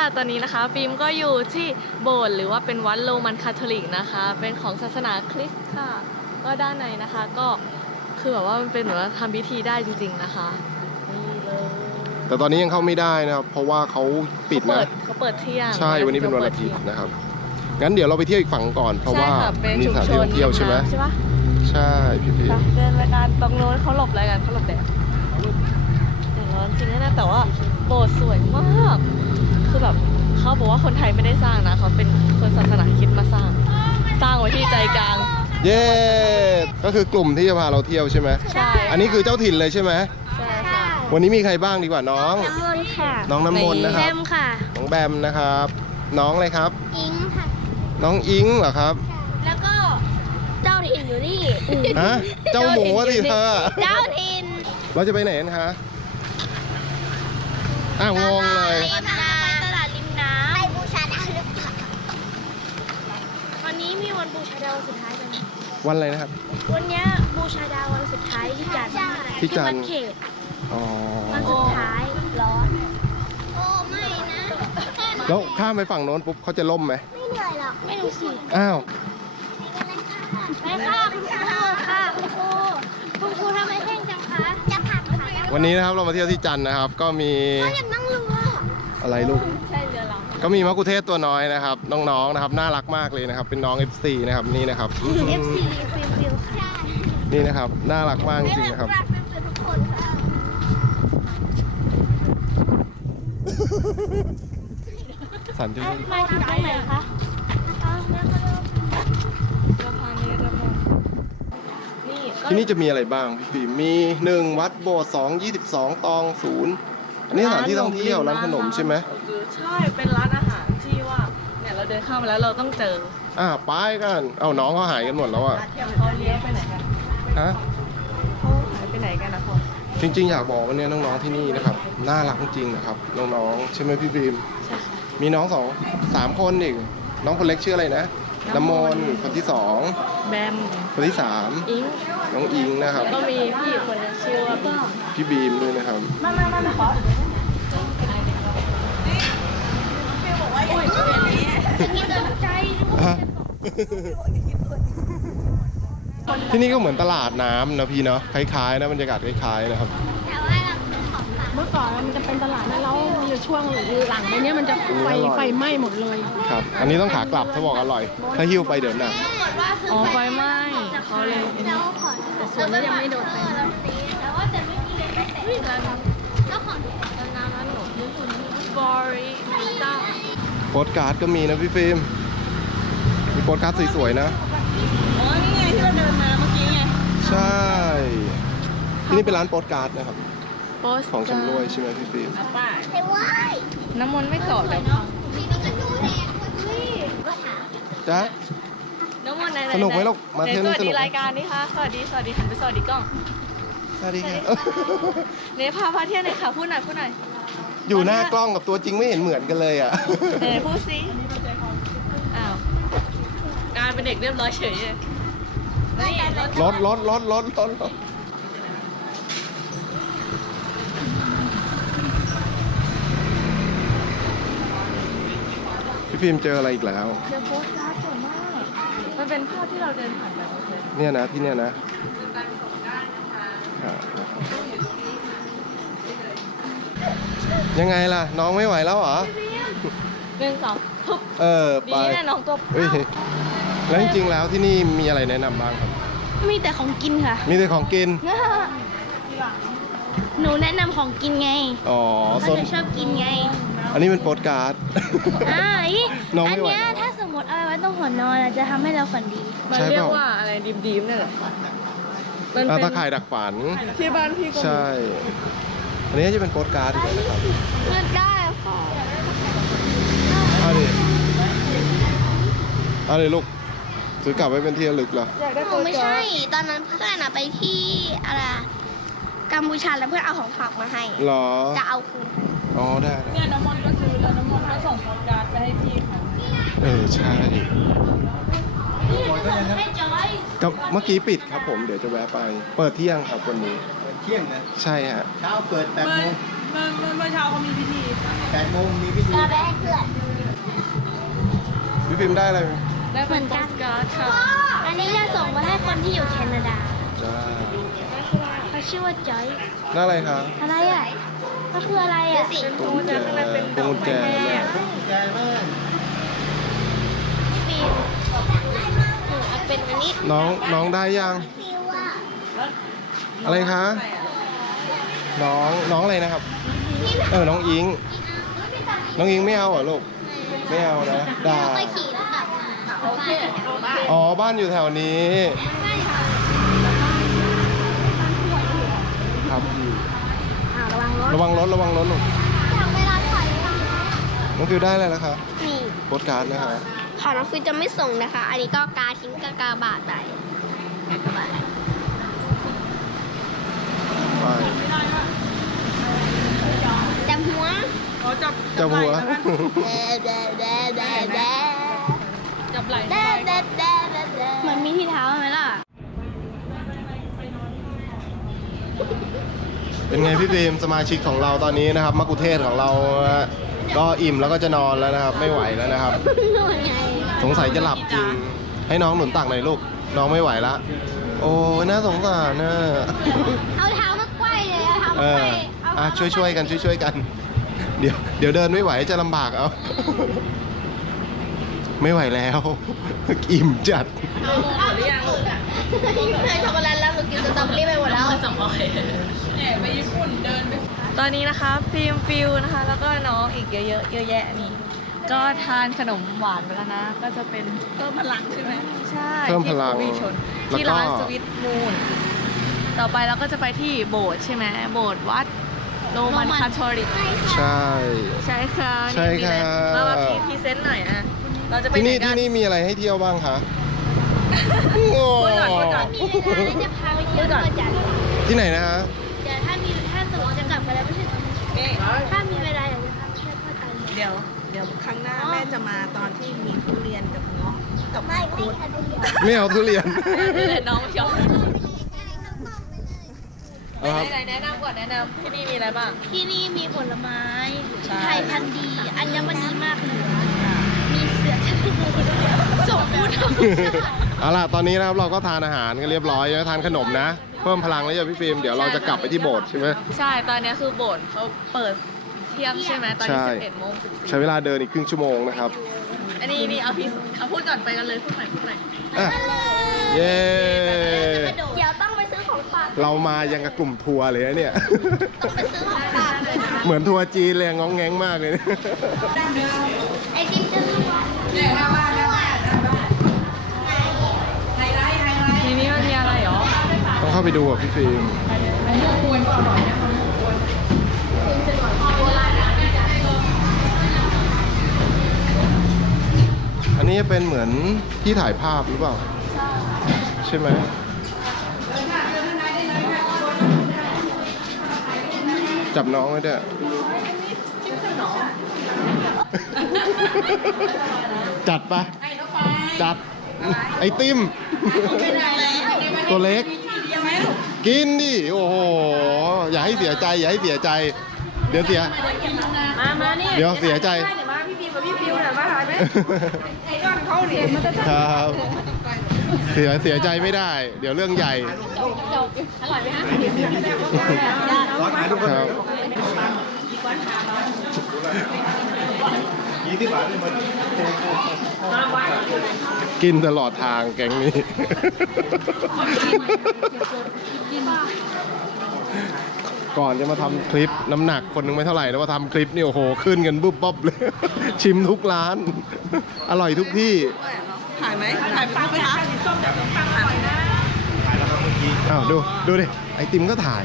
ค่ะ ตอนนี้นะคะฟิล์มก็อยู่ที่โบสถ์หรือว่าเป็นวัดโรมันคาทอลิกนะคะ เป็นของศาสนาคริสต์ค่ะ ก็ด้านในนะคะก็คือแบบว่ามันเป็นเหมือนว่าทำพิธีได้จริง ๆนะคะนี่เลยแต่ตอนนี้ยังเข้าไม่ได้นะครับ เพราะว่าเขาปิดเขาเปินะ ดเขาเปิดเที่ยงใช่วันนี้เป็นวันอาทิตย์นะครับ งั้นเดี๋ยวเราไปเที่ยวอีกฝั่งก่อน เพราะว่าใช่ค่ะเป็นมีชุสมถานชที่นท่องเที่ยวใช่ไหมใช่ปะใช่พี่พีไปเดินไปกันตรงโน้นเขาหลบอะไรกันเขาหลบแดดแต่ร้อนจริงนะแต่ว่าโบสถ์สวยมากคือแบบเขา บอกว่าคนไทยไม่ได้สร้างนะเขาเป็นคนศาสนาคริดมาสร้าง สร้างไว้ที่ใจกลาง เย้ก็คือกลุ่มที่จะพาเราเที่ยวใช่ไหมใช่ อันนี้คือเจ้าถิ่นเลยใช่ไหมใช่ค่ะวันนี้มีใครบ้างดีกว่าน้อง น้ำมนต์ค่ะน้องน้ำมนต์นะคแบรับมค่ะ น้องแบมนะครับ น้องอะไรครับ อิงค่ะ น้องอิงเหรอครับแล้วก็เจ้าถิ่นอยู่นี่ ฮะเจ้าหมูสิเธอเจ้าถิ่นเราจะไปไหนกันคะอ้าวงงเลยริมน้ำไปตลาดริมน้ำไปบูชาดาวหรือเปล่าวันนี้มีวัน บูชาดาววันสุดท้ายกันวันอะไรนะครับ วันเนี้ยบูชาดาววันสุดท้ายที่จันทร์ที่จันทร์ วัเขตอ๋อวันสุดท้ายร้อนโอ้ไม่นะแล้วข้ามไปฝั่งโน้นปุ๊บเขาจะล่มไหมไม่เหนื่อยหรอกไม่รู้สิอ้าวไปค่ะคุณครูค่ะคุณครูคุณครูทำไมแห้งจังคะจะผัดค่ะวันนี้นะครับเรามาเที่ยวที่จันทร์นะครับ ก็มี ก็ยังนั่งเรืออะไรลูกใช่เรือเรา ก็มีมะกุเทศตัวน้อยนะครับ น้องๆนะครับ น่ารักมากเลยนะครับ เป็นน้อง FC นะครับนี่นะครับ FC ฟิลฟิลค่ะนี่นะครับ น่ารักมากจริงๆนะครับรักฟิลฟิลทุกคนค่ะสันจะมาที่ตรงไหนคะเอาเดี๋ยวเขาเริ่มสะพานนี้ระมงนี่ก็ที่นี่จะมีอะไรบ้างพี่ฟิล์มมีหนึ่งวัดโบสถ์สองยี่สิบสองตองศูนย์อันนี้สถานที่ท่องเที่ยวร้านขนมใช่ไหม ใช่เป็นร้านอาหารที่ว่า เนี่ยเราเดินเข้ามาแล้วเราต้องเจอ อ่าไปกัน เอาน้องเขาหายกันหมดแล้วอะเขาเลี้ยวไปไหนกันฮะเขาหายไปไหนกันนะคนจริงๆ อยากบอกว่าเนี่ยน้องๆที่นี่นะครับน่ารักจริงๆนะครับน้องๆใช่ไหมพี่ฟิล์มใช่ค่ะมีน้องสองสามคนอีกน้องคนเล็กชื่ออะไรนะน้ำมนต์คนที่สองแบมคนที่สามอิงน้องอิงนะครับก็มีพี่อีกคนนึงชื่อว่าบีมพี่บีมด้วยนะครับมามามาขอ ฮะที่นี่ก็เหมือนตลาดน้ำนะพี่เนาะคล้ายๆนะบรรยากาศคล้ายๆนะครับ แต่ว่าเราซื้อของฝากเมื่อก่อนมันจะเป็นตลาดนะแล้วในช่วงหลังไปเนี้ยมันจะไฟอร่อยไฟไหม้หมดเลยครับอันนี้ต้องขากลับถ้าบอกอร่อย ถ้าหิ้วไปเดี๋ยวหนักอ๋อไฟไหม้เขาเลยแล้วของแต่ส่วนนี้ยังไม่โดนไฟเราซื้อแต่ว่าจะไม่มีเลยไม่แต่แล้วของที่ตอนน้ำร้านหนูญี่ปุ่นบอริเจ้า โปสการ์ดก็มีนะพี่ฟิล์มมีโปสการ์ดสวยๆนะ อ๋อ นี่ไงที่เราเดินมาเมื่อกี้ไงใช่ที่นี่เป็นร้านโปสการ์ดนะครับโพสของชำร่วยใช่ไหมพี่ฟิล์มป้าไอ้ว้ายน้ำมนต์ไม่กอดเลยพี่นี่ก็ดูแดงเฮ้ยก็ถามจ๊ะ น้ำมนต์ไหนๆสนุกไหมลูกมาเที่ยวนี่สวัสสนุดีกไหมรายการนี้ค่ะ สวัสดี สวัสดีหันไปสวัสดีกล้อง สวัสดีค่ะเนพาพาเที่ยวหน่อยค่ะ พูดหน่อย พูดหน่อย อยู่หน้ากล้องกับตัวจริงไม่เห็นเหมือนกันเลยอะ เออพูดสิอ้าวกลายเป็นเด็กเรียบร้อยเฉยเลยนี่รถรถรถรถรถรถรถพี่ฟิล์มเจออะไรอีกแล้ว เจอโพสต์การ์ดสวยมาก มันเป็นภาพที่เราเดินผ่านไปเมื่อกี้เนี่ยนะที่เนี่ยนะ อ่า ยังไงล่ะ น้องไม่ไหวแล้วเหรอหนึ่งสองทุบเออดีไปแน่น้องตัวเฮ้ยแล้วจริงๆแล้วที่นี่มีอะไรแนะนำบ้างครับ มีแต่ของกินค่ะ มีแต่ของกิน หนูแนะนำของกินไงอ๋อเพโซราะนหนูชอบกินไงอันนี้เป็นโปสการ์ด อ่าอีน้องอัไม่ไหวเนี้ยแล้ว ถ้าสมมติเอาไว้ตรงหัวนอนอะจะทำให้เราฝันดี มันใช่เรียเปกล่าว่าอะไรดิมดิมๆนี่แหละมันอ่าเป็นตะข่ายดักฝัน ที่บ้านพี่ก็มีใช่ อันนี้จะเป็นโปสการ์ดอีกแล้วนะครับเลือกได้ค่ะเอาดิเอาดิลูกซื้อกลับไว้เป็นที่ระลึกเหรออยากได้หโปนูสไม่การ์ใช่ ดตอนนั้นเพื่อนอะไปที่อะไรอะกัมพูชาแล้วเพื่อนเอาของฝากมาให้ เหรอ จะเอาคืนอ๋อได้ได้เนี่ยน้ำมนต์ก็ซื้อแล้วน้ำมนต์ก็ส่งโปสการ์ดไปให้พี่ค่ะเออใช่นี่จะส่งให้จอย ก็เมื่อกี้ปิดครับผมเดี๋ยวจะแวะไป เปิดเที่ยงครับวันนี้ เที่ยงนะใช่ฮะเช้าเปิดแปดโมงเมื่อเมื่อเมื่อเช้าเขามีพิธีแปดโมงมีพิธีเราไปให้เพื่อนพี่ฟิล์มได้อะไรไหมได้เป็นโปสการ์ดค่ะอันนี้จะส่งไปให้คนที่อยู่แคนาดาจ้าเขาชื่อว่าจอยได้อะไรคะอะไรอะก็คืออะไรอะสิพวงกุญแจพวงกุญแจแม่พี่ปีนหนูเอาเป็นอันนี้น้องน้องได้ยังฟิวอะ อะไรคะ น้องน้องอะไรนะครับ เออ น้องอิง น้องอิงไม่เอาเหรอลูก ไม่เอานะด่าไปขี่แล้วกลับมาโอเคอ๋อ บ้านอยู่แถวนี้ไม่ค่ะครับอ่าระวังรถระวังรถ ระวังรถลูกทางเวลาถอยหลังน้องฟิวได้อะไรแล้วคะนี่โปสการ์ดนะคะค่ะน้องฟิวจะไม่ส่งนะคะ อันนี้ก็กาทิ้งกากาบาทไปกากบาท ไปจำหัวเขาจับจับหัวเด้เด้เด้เด้เด้จับไหล่เด้เด้เด้เด้มันมีที่เท้าไหมล่ะ เป็นไงพี่ฟิล์มสมาชิกของเราตอนนี้นะครับมักคุเทศก์ของเรานะฮะก็อิ่มแล้วก็จะนอนแล้วนะครับ ไม่ไหวแล้วนะครับหนูไงสงสัยจะหลับจริง ให้น้องหนุนตักหน่อยลูก น้องไม่ไหวละ โอ้ยน่าสงสารนะ เอาเท้ามาไกว้ เลยเอาเท้าเอมาไกอว้เอาอะช่วยช่วยๆกันช่วยช่วยๆกัน เดี๋ยวเดี๋ยวเดินไม่ไหวจะลำบากเอา ไม่ไหวแล้ว อิ่มจัดหรือยังเคยช็อกโกแลตแล้วหนูกินสตรอเบอรี่ไปหมดแล้วสมอยเนี่ยไปญี่ปุ่นเดินไปตอนนี้นะคะฟิล์มฟิลนะคะ แล้วก็น้องอีกเยอะๆเยอะแยะนี่ ก็ทานขนมหวานไปแล้วนะ ก็จะเป็นเพิ่มพลังใช่ไหมใช่เพิ่มพลังที่ภูมิชนแล้วก็ที่ร้านสวิตมูน ต่อไปเราก็จะไปที่โบสถ์ใช่ไหมโบสถ์วัดโรมันคาทอลิกใช่ ใช่ค่ะใช่ค่ะมามาพรีพรีเซนต์หน่อยอะเราจะไปที่นี่ไหกัที่นี่มีอะไรให้เที่ยวบ้างคะโอ้พูดก่อนพูดก่อนมีเวลาแล้วจะพาไปเที่ยวตัวจันทร์ที่ไหนนะฮะเดี๋ยวถ้ามีถ้าสมมติจะกลับมาแล้วไม่ใช่ตอนนี้นี่ถ้ามีเวลาอยากจะพาไปเที่ยวตัวจันทร์เดี๋ยวเดี๋ยวครั้งหน้าแม่จะมาตอนที่มีทุเรียนกับเงาะกับไม่มังไม่คุดค่ะดูเดี๋ยวไม่เอาทุเรียนน้องชอบ เอาครับไหนๆแนะนำก่อนแนะนำที่นี่มีอะไรบ้าง ที่นี่มีผลไม้ใช่ ไทยพันธุ์ดีอัญมณีมากเหลือมีเสือทะเลสมบูรณ์ธรรมชาติเอาล่ะตอนนี้นะครับเราก็ทานอาหารกันเรียบร้อยแล้วทานขนมนะ เพิ่มพลังแล้วจ้ะพี่ฟิล์มเดี๋ยวเราจะกลับไปที่โบสถ์ใช่ไหม ใช่ตอนนี้คือโบสถ์เขาเปิดเที่ยงใช่ไหมตอนนี้ใช่11โมงใช้เวลาเดินอีกครึ่งชั่วโมงนะครับอันนี้นี่เอาพี่เอาพูดก่อนไปกันเลยพูดใหม่พูดใหม่อะเย้เดี๋ยวต้องไปซื้อของฝาก เรามายังกับกลุ่มทัวร์เลยนะเนี่ยต้องไปซื้อของฝากเลยเหมือนทัวร์จีนเลยง้องแง้งมากเลยเนี่ยไอติมจะรู้ว่าทีนี้มันมีอะไรหรอ ต้องเข้าไปดูอะพี่ฟิล์มอันนี้จะเป็นเหมือนที่ถ่ายภาพหรือเปล่า ใช่ไหม จับน้องไว้ด้วยจัดปะจัด ไอติม ตัวเล็ก กินดิ โอ้โห อย่าให้เสียใจ อย่าให้เสียใจ เดี๋ยวเสีย มามานี่เดี๋ยวเสียใจเดี๋ยวมาพี่พิมกับพี่พิวเดี๋ยวมาหายไหมไอ้ก้อนเขาเรียนมันจะครับ เสียเสียใจไม่ได้ เดี๋ยวเรื่องใหญ่ครับกินตลอดทางแก๊งนี้ ก่อนจะมาทำคลิปน้ำหนักคนหนึงไม่เท่าไหร่แล้วมาทำคลิปนี่โอ้โห ขึ้นกันบุ๊บบ๊อบเลย ชิมทุกร้าน อร่อยทุกที่ ถ่ายไหมถ่ายรูปไหมคะอ้าวดูดูดิไอติมก็ถ่าย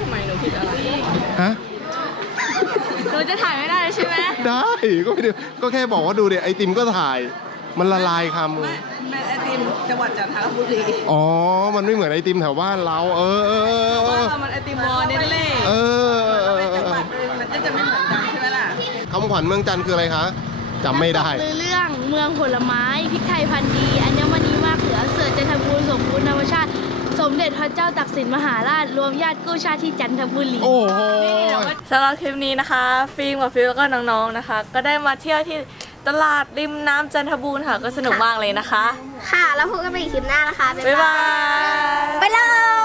ทำไมหนูผิดอะไรฮะหนูจะถ่ายไม่ได้ใช่ไหมได้ก็ไม่ได้ก็แค่บอกว่าดูดิไอติมก็ถ่าย มันละลายคำแม่แม่ไอติมจังหวัดจันทบุรีอ๋อ มันไม่เหมือนไอติมแถวบ้านเรา เออเออเออเอว่าอเรามันไอติมวอเนเล่เออเออเอเป็นอจังหวัดอื่นมันก็จะไม่เหมือนกันใช่ไหมล่ะคำขวัญเมืองจันทร์คืออะไรคะจำไม่ได้คือเรื่อง เมืองผลไม้พริกไทยพันธุ์ดี อัญมณีมากเหลือเสือจันทบูรณ์สมบูรณ์ธรรมชาติ สมเด็จพระเจ้าตักสินมหาราช รวมญาติกู้ชาติที่จันทบุรี โอ้โห สำหรับคลิปนี้นะคะ ฟิล์มกับฟิลแล้วก็น้องๆนะคะ ก็ได้มาเที่ยวที่ตลาดริมน้ำจันทบูรณ์ค่ะ ก็สนุกมากเลยนะคะ ค่ะ แล้วพบกันใหม่คลิปหน้านะคะ บ๊ายบาย ไปเลย